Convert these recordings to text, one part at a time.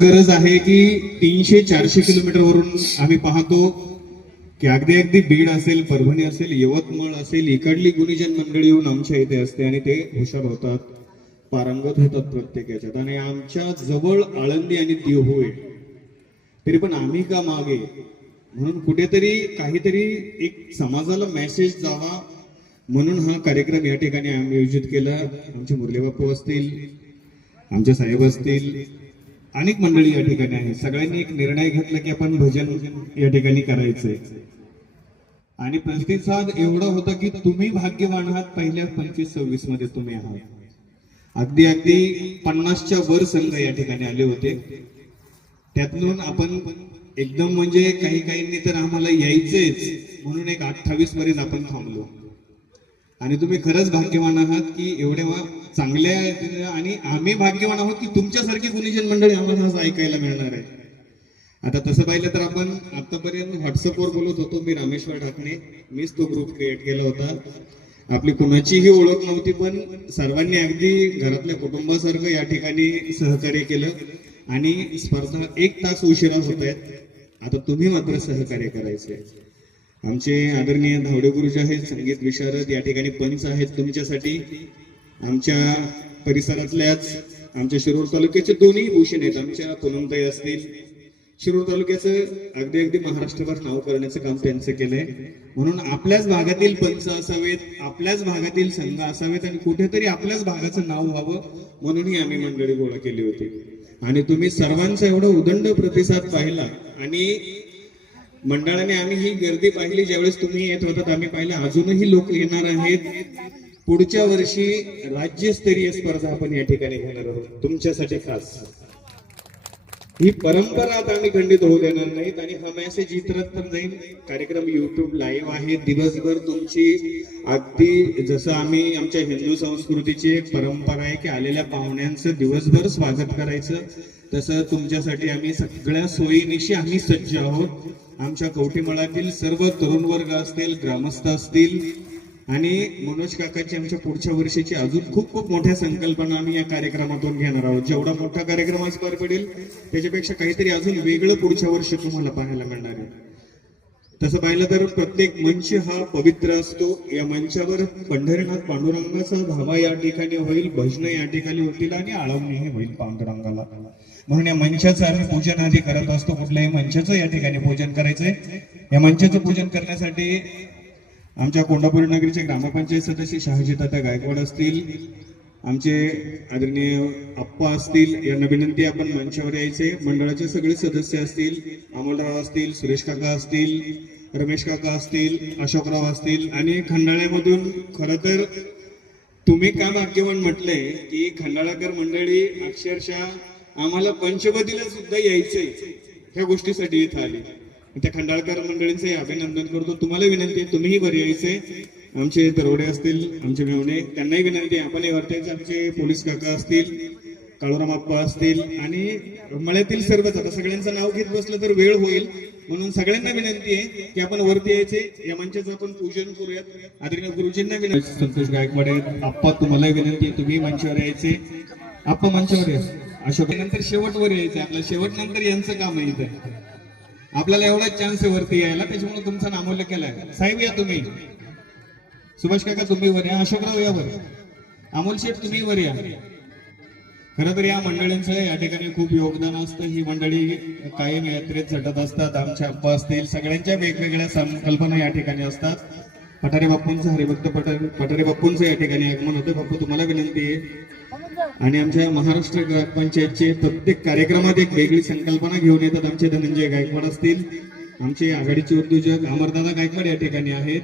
गरज आहे की तीनशे चारशे किलोमीटर वरून आम्ही पाहतो की अगदी अगदी बीड असेल परभणी असेल यवतमाळ असेल इकडली गुणीजन मंडळी येऊन आमच्या इथे असते आणि ते हुशार होतात पारंगत होतात प्रत्येक याच्यात. आणि आमच्या जवळ आळंदी आणि देहू होईल. तरी पण आम्ही का मागे? म्हणून कुठेतरी काहीतरी एक समाजाला मेसेज जावा म्हणून हा कार्यक्रम या ठिकाणी आम्ही आयोजित केला. आमचे मुरली बापू असतील आमचे साहेब असतील अनेक मंडळी या ठिकाणी आहे सगळ्यांनी एक निर्णय घेतला की आपण भजन या ठिकाणी करायचंय. आणि प्रतिसाद एवढा होता की तुम्ही भाग्यवान आहात पहिल्या पंचवीस सव्वीसमध्ये तुम्ही आहात. अगदी अगदी पन्नासच्या वर संघ या ठिकाणी आले होते. त्यातून आपण एकदम म्हणजे काही काहींनी तर आम्हाला यायचेच म्हणून एक अठ्ठावीस मध्येच आपण थांबलो. आणि तुम्ही खरंच भाग्यवान आहात की एवढ्या चांगल्या आहेत आणि आम्ही भाग्यवान आहोत की तुमच्यासारखी गुणीजन मंडळी आम्हाला आज ऐकायला मिळणार आहे. आता तसं पाहिलं तर आपण आतापर्यंत व्हॉट्सअपवर बोलत होतो मी रामेश्वर ढाकणे मीच तो ग्रुप क्रिएट केला होता. आपली कुणाचीही ओळख नव्हती पण सर्वांनी अगदी घरातल्या कुटुंबासारखं या ठिकाणी सहकार्य केलं आणि स्पर्धा एक तास उशिरा होत आहेत. आता तुम्ही मात्र सहकार्य करायचंय. आमचे आदरणीय धावडे गुरुजी आहेत संगीत विशारद या ठिकाणी पंच आहेत तुमच्यासाठी. आमच्या परिसरातल्याच आमच्या शिरूर तालुक्याचे दोन्ही भूषण आहेत. आमच्या पुनमताई असतील. शिरूर तालुक्याचं अगदी अगदी महाराष्ट्रभर नाव करण्याचं काम त्यांचं केलंय. म्हणून आपल्याच भागातील पंच असावेत आपल्याच भागातील संघ असावेत आणि कुठेतरी आपल्याच भागाचं नाव व्हावं म्हणूनही आम्ही मंडळी गोळा केली होती. आणि तुम्ही सर्वांचा एवढा उदंड प्रतिसाद पाहिला आणि मंडळाने आम्ही ही गर्दी पाहिली. ज्यावेळेस तुम्ही येत होतात आम्ही पाहिलं अजूनही लोक येणार आहेत. पुढच्या वर्षी राज्यस्तरीय स्पर्धा आपण या ठिकाणी घेणार आहोत. तुमच्यासाठी खास. ही परंपरा आता आम्ही खंडित होऊ देणार नाहीत आणि हा मेसेज इतरत पण जाईल कार्यक्रम युट्यूब लाईव्ह आहे. दिवसभर तुमची अगदी जसं आम्ही आमच्या हिंदू संस्कृतीची एक परंपरा आहे की आलेल्या पाहुण्यांचं दिवसभर स्वागत करायचं. तसं तुमच्यासाठी आम्ही सगळ्या सोयीनिशी आम्ही सज्ज आहोत. आमच्या कवठीमळातील सर्व तरुण वर्ग असतील ग्रामस्थ असतील आणि मनोज काकाची आमच्या पुढच्या वर्षीची अजून खूप खूप मोठ्या संकल्पना आम्ही या कार्यक्रमातून घेणार आहोत. जेवढा मोठा कार्यक्रम आज पार पडेल त्याच्यापेक्षा काहीतरी अजून वेगळं पुढच्या वर्षी तुम्हाला पाहायला मिळणार आहे. तसं पाहिलं तर प्रत्येक मंच हा पवित्र असतो. या मंचावर पंढरीनाथ पांडुरंगाचा धावा या ठिकाणी होईल भजन या ठिकाणी होतील आणि आळवणीही होईल पांडुरंगाला. म्हणून या मंचाचं आम्ही पूजन आधी करत असतो. कुठल्याही मंचाचं या ठिकाणी पूजन करायचंय. या मंचाचं पूजन करण्यासाठी आमच्या कोंडापूर नगरीचे ग्रामपंचायत सदस्य शहाजी तात्या गायकवाड असतील आमचे आदरणीय अप्पा असतील यांना विनंती आपण मंचावर यायचे. मंडळाचे सगळे सदस्य असतील अमोलराव असतील सुरेश काका असतील रमेश काका असतील अशोकराव असतील आणि खंडाळ्यामधून खर तर तुम्ही का भाग्यवान म्हटलंय की खंडाळाकर मंडळी अक्षरशः आम्हाला पंचवटीला सुद्धा यायचंय ह्या गोष्टीसाठी इथं आली. त्या खंडाळकर मंडळींचे अभिनंदन करतो. तुम्हाला विनंती आहे तुम्हीही बरे यायचे आमचे दरोडे असतील आमचे मेवणे त्यांनाही विनंती आहे. आपण वरतेच आमचे पोलीस काका असतील काळोराम आप्पा असतील आणि मळ्यातील सर्वच. आता सगळ्यांचं नाव घेत बसलं तर वेळ होईल. म्हणून सगळ्यांना विनंती आहे की आपण वरती यायचे. या मंचाचं आपण पूजन करूयात. आदरणीय गुरुजींना विनंती संतोष गायकवाड आहेत. आप्पा तुम्हाला विनंती आहे तुम्ही मंचावर यायचे. आप्पा मंचावर या. अशोक नंतर शेवटवर यायचं आपला शेवट नंतर यांचं काम आहे इथं. आपल्याला एवढा चान्स आहे वरती यायला त्याच्यामुळे तुमचा नामोल्लेख केलाय. साहेब या तुम्ही. सुभाष काका तुम्ही वर या. अशोकराव या वर. अमोल शेठ तुम्ही वर या. खरं तर या मंडळींचं या ठिकाणी खूप योगदान असतं. ही मंडळी कायम यात्रेत झटत असतात. आमच्या अप्पा असतील. सगळ्यांच्या वेगवेगळ्या संकल्पना या ठिकाणी असतात. पठारे बाप्पूंचं हरिभक्त पठारे पठारे बाप्पूंचं या ठिकाणी आगमन होतं. बाप्पू तुम्हाला विनंती आहे. आणि आमच्या महाराष्ट्र ग्रामपंचायतचे प्रत्येक कार्यक्रमात एक वेगळी संकल्पना घेऊन येतात आमचे धनंजय गायकवाड असतील. आमचे आघाडीचे उद्योजक अमरदादा गायकवाड या ठिकाणी आहेत.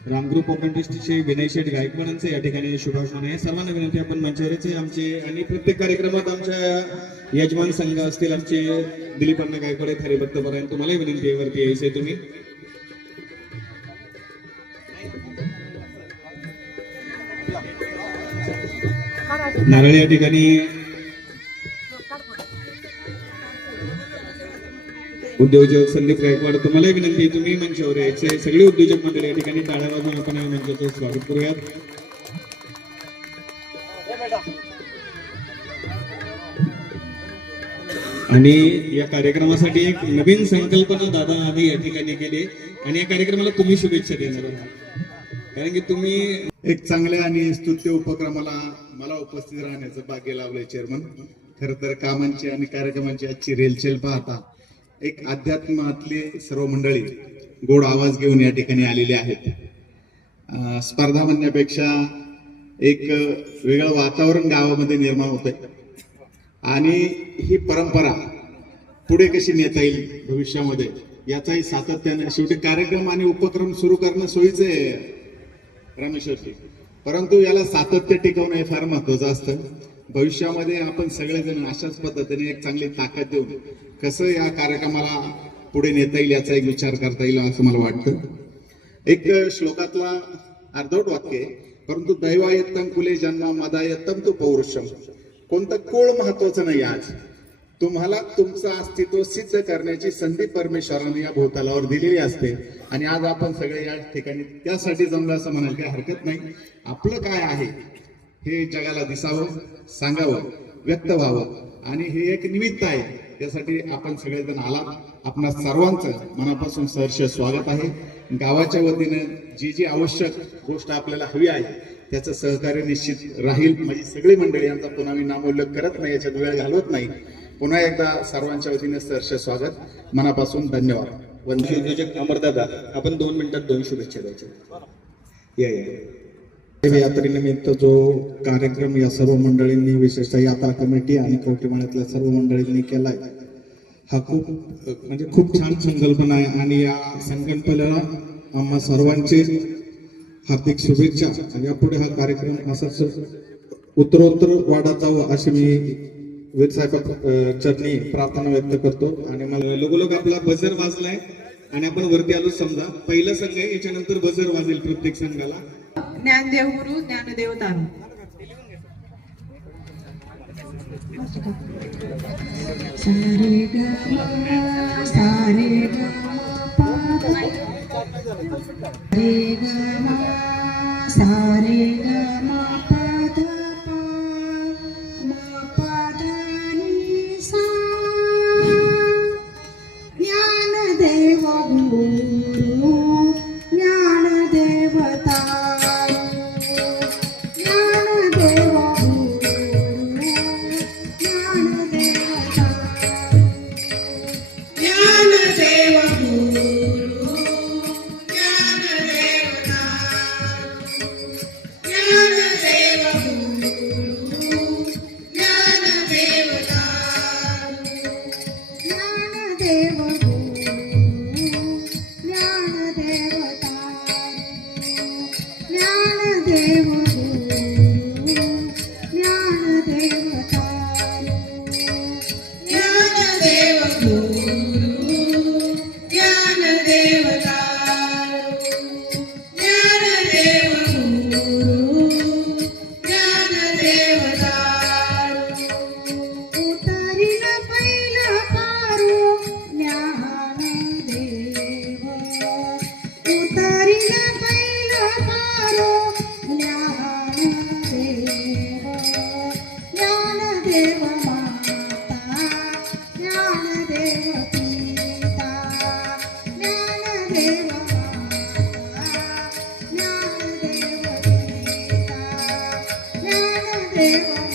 रामग्रुप ओपन ट्रस्टचे विनय शेठ गायकवाडांचे या ठिकाणी शुभाषण आहे. सर्वांना विनंती आपण मंचावरचे आमचे आणि प्रत्येक कार्यक्रमात आमच्या यजमान संघ असतील आमचे दिलीप गायकवाड आहेत हरिभक्त पर्यंत तुम्हाला विनंती वरती यायचे तुम्ही. नारळ या ठिकाणी उद्योजक संदीप गायकवाड तुम्हाला विनंती आहे तुम्ही मंचावर यायचे सगळे उद्योजक मंडळी या ठिकाणी टाळ्या वाजून आपण या मंचाचं स्वागत करूयात. आणि या कार्यक्रमासाठी एक नवीन संकल्पना दादा आम्ही या ठिकाणी केली. आणि या कार्यक्रमाला तुम्ही शुभेच्छा देणार आहात. कारण की तुम्ही एक चांगल्या आणि स्तुत्य उपक्रमाला मला उपस्थित राहण्याचं भाग्य लाभलंय चेअरमन खर तर कामांची आणि कार्यक्रमांची आजची रेलचेल पाहता एक अध्यात्मातली सर्व मंडळी गोड आवाज घेऊन या ठिकाणी आलेले आहेत. स्पर्धा म्हणण्यापेक्षा एक वेगळं वातावरण गावामध्ये निर्माण होतंय. आणि ही परंपरा पुढे कशी नेता येईल भविष्यामध्ये याचाही सातत्याने शेवटी कार्यक्रम आणि उपक्रम सुरू करणं सोयीचं आहे रमेश्वरजी. परंतु याला सातत्य टिकवणं हे फार महत्वाचं असतं. भविष्यामध्ये आपण सगळेजण अशाच पद्धतीने एक चांगली ताकद देऊन कसं या कार्यक्रमाला पुढे नेता येईल याचा एक विचार करता येईल असं मला वाटतं. एक श्लोकातला अर्धवट वाक्य आहे. परंतु दैवायत्तम कुले जन्म मदायत्तम तो पौरुषम. कोणतं कोळ महत्वाचं नाही आज? तुम्हाला तुमचं अस्तित्व सिद्ध करण्याची संधी परमेश्वराने या भूतालावर दिलेली असते. आणि आज आपण सगळे या ठिकाणी त्यासाठी जमलं असं म्हणाल काही हरकत नाही. आपलं काय आहे हे जगाला दिसावं सांगावं व्यक्त व्हावं. आणि हे एक निमित्त आहे. त्यासाठी आपण सगळेजण आलात. आपणा सर्वांचं मनापासून सहर्ष स्वागत आहे. गावाच्या वतीनं जी जी आवश्यक गोष्ट आपल्याला हवी आहे त्याचं सहकार्य निश्चित राहील. माझी सगळी मंडळी यांचा पुन्हा मी नामोल्लेख करत नाही याच्यात वेळ घालवत नाही. पुन्हा एकदा सर्वांच्या वतीने सरसे स्वागत. मनापासून धन्यवाद. वंदे उद्योजक अमरदादा आपण दोन मिनिटात दोन शुभेच्छा द्यायच्या. या या. यात्रेनिमित्त जो कार्यक्रम या सर्व मंडळींनी विशेषतः यात्रा कमिटी आणि कवटेमाळ्यातल्या सर्व मंडळींनी केलाय हा खूप म्हणजे खूप छान संकल्पना आहे. आणि या संकल्पनेला आम्हा सर्वांचे हार्दिक शुभेच्छा. आणि यापुढे हा कार्यक्रम असा उत्तरोत्तर वाढत जावं अशी मी वेद साहेब चरणी प्रार्थना व्यक्त करतो. आणि मला लगोलग आपला बजर वाजलाय. आणि आपण वरती आलो समजा. पहिला संघ आहे याच्यानंतर बजर वाजेल प्रत्येक संघाला. ज्ञानदेव गुरु ज्ञानदेव तारू सारे ग सारे ग रे ग सारे ग You.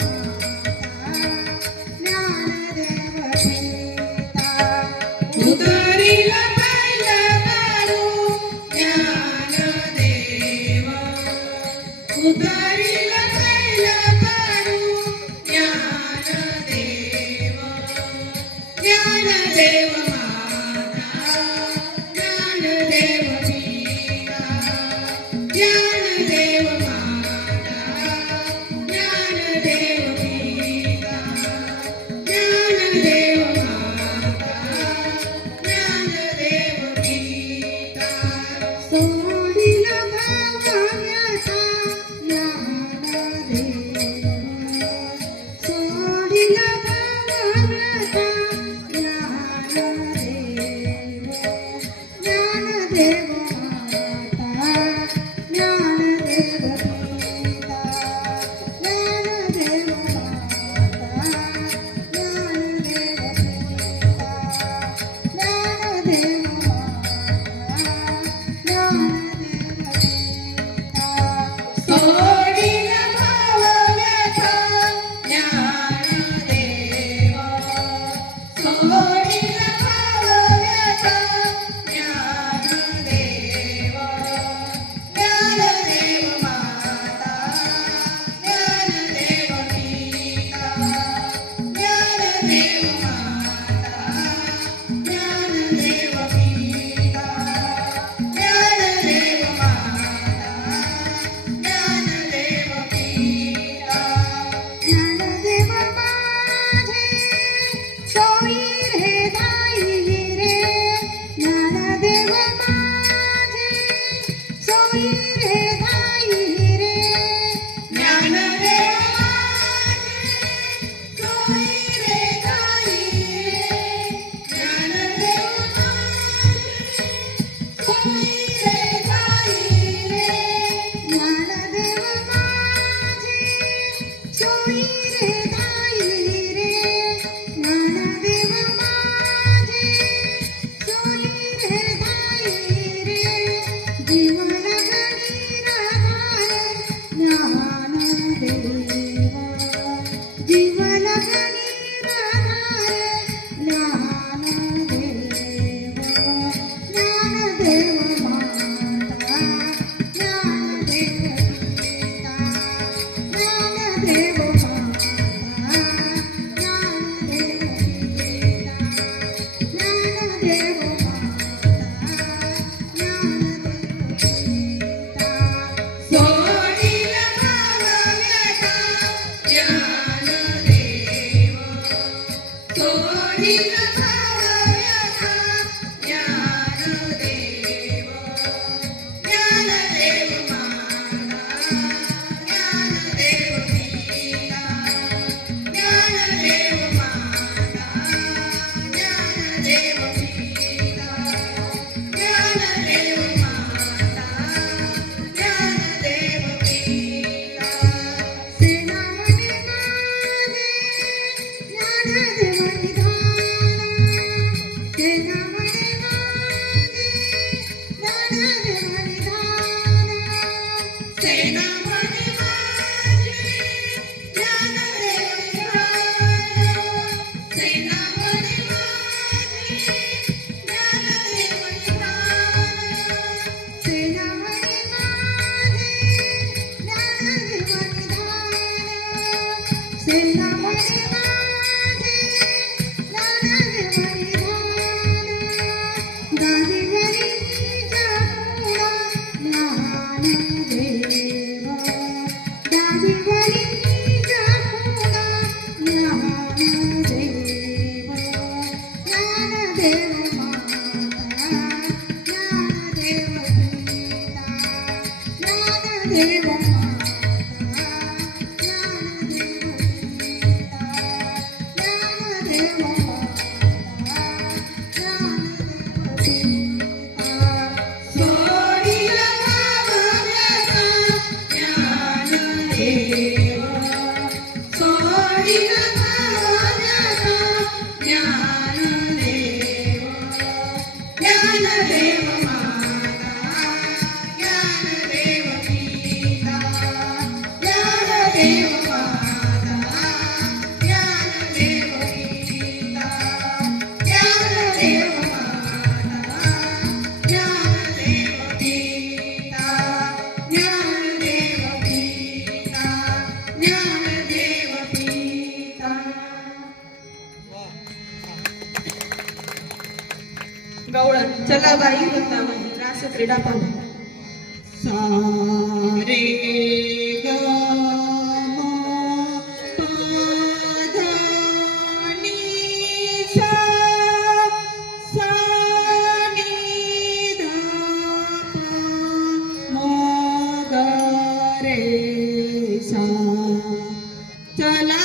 celana.